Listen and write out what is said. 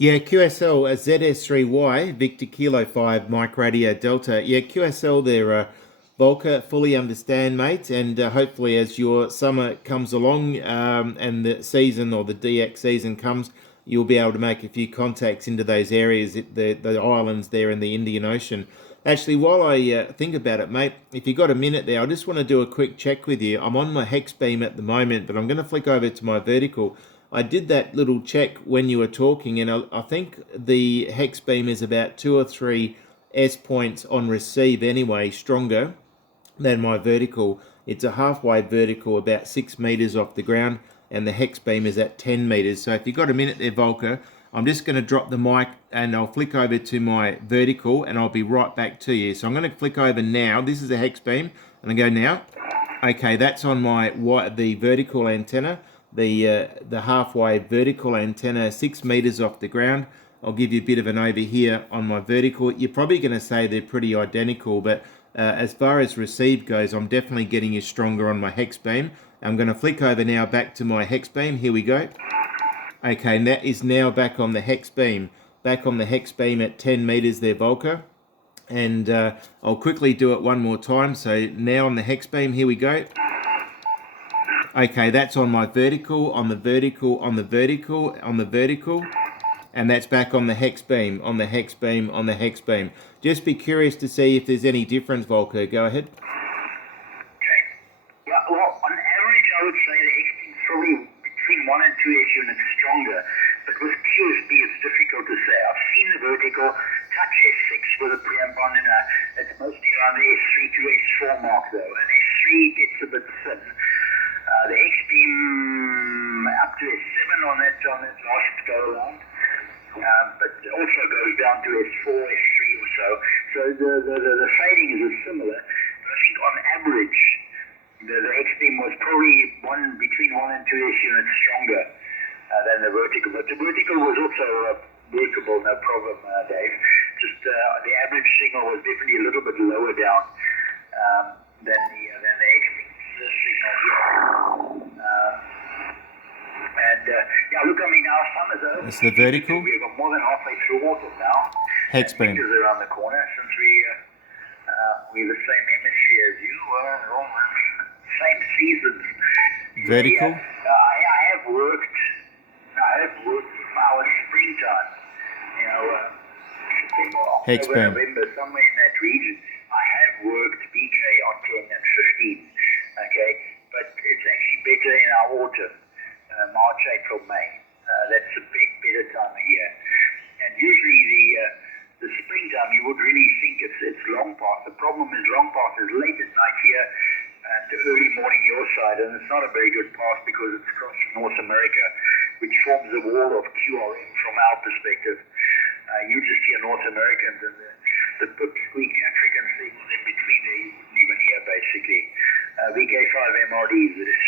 Yeah, QSL ZS3Y, Victor Kilo 5, Mike Radio Delta. Yeah, QSL there, Volker, fully understand, mate. And hopefully as your summer comes along and the season or the DX season comes, you'll be able to make a few contacts into those areas, the islands there in the Indian Ocean. Actually, while I think about it, mate, if you got a minute there, I just want to do a quick check with you. I'm on my Hexbeam at the moment, but I'm going to flick over to my vertical. I did that little check when you were talking, and I think the Hexbeam is about 2 or 3 S points on receive anyway, stronger than my vertical. It's a halfway vertical, about 6 meters off the ground, and the Hexbeam is at 10 meters. So if you've got a minute there, Volker, I'm just going to drop the mic and I'll flick over to my vertical and I'll be right back to you. So I'm going to flick over now. This is a Hexbeam, and I go now. Okay, that's on the vertical antenna, the halfway vertical antenna, 6 meters off the ground. I'll give you a bit of an over here on my vertical. You're probably going to say they're pretty identical, but as far as receive goes, I'm definitely getting you stronger on my Hexbeam. I'm going to flick over now back to my Hexbeam. Here we go. Okay, and that is now back on the Hexbeam. Back on the Hexbeam at 10 meters there, Volker. And I'll quickly do it one more time. So now on the Hexbeam, here we go. Okay, that's on my vertical, on the vertical, on the vertical, on the vertical. And that's back on the Hexbeam, on the Hexbeam, on the Hexbeam. Just be curious to see if there's any difference, Volker. Go ahead. Okay. Yeah, well, on average, I would say the Hexbeam is probably between 1 and 2 S units stronger. But with QSB, it's difficult to say. I've seen the vertical touch S6 with a preamp on, and it's mostly around the S3 to S4 mark, though. And S3 gets a bit thin. The Hexbeam up to S7 on that last go around. But also goes down to S4, S3 or so. So the fading is similar. I think on average, the Hexbeam was probably between 1 and 2 S units stronger than the vertical. But the vertical was also workable, no problem, Dave. Just the average signal was definitely a little bit lower down than the Hexbeam signal. Yeah, look, I mean, our summer's over. That's the vertical. We've got more than halfway through autumn now. Hexbeam. Winter's around the corner, since we're the same hemisphere as you. Same seasons. Vertical. I have worked if I was springtime. You know, September, October, Hexbeam. November, somewhere in that region. I have worked BK on 10 and 15. Okay, but it's actually better in our autumn. March, April, May. That's a better time of year. And usually the springtime, you would really think it's long pass. The problem is long pass is late at night here and early morning your side, and it's not a very good pass because it's across North America, which forms a wall of QRM from our perspective. You just hear North Americans and the pipsqueak African signals in between there, you wouldn't even hear basically. VK5MRD is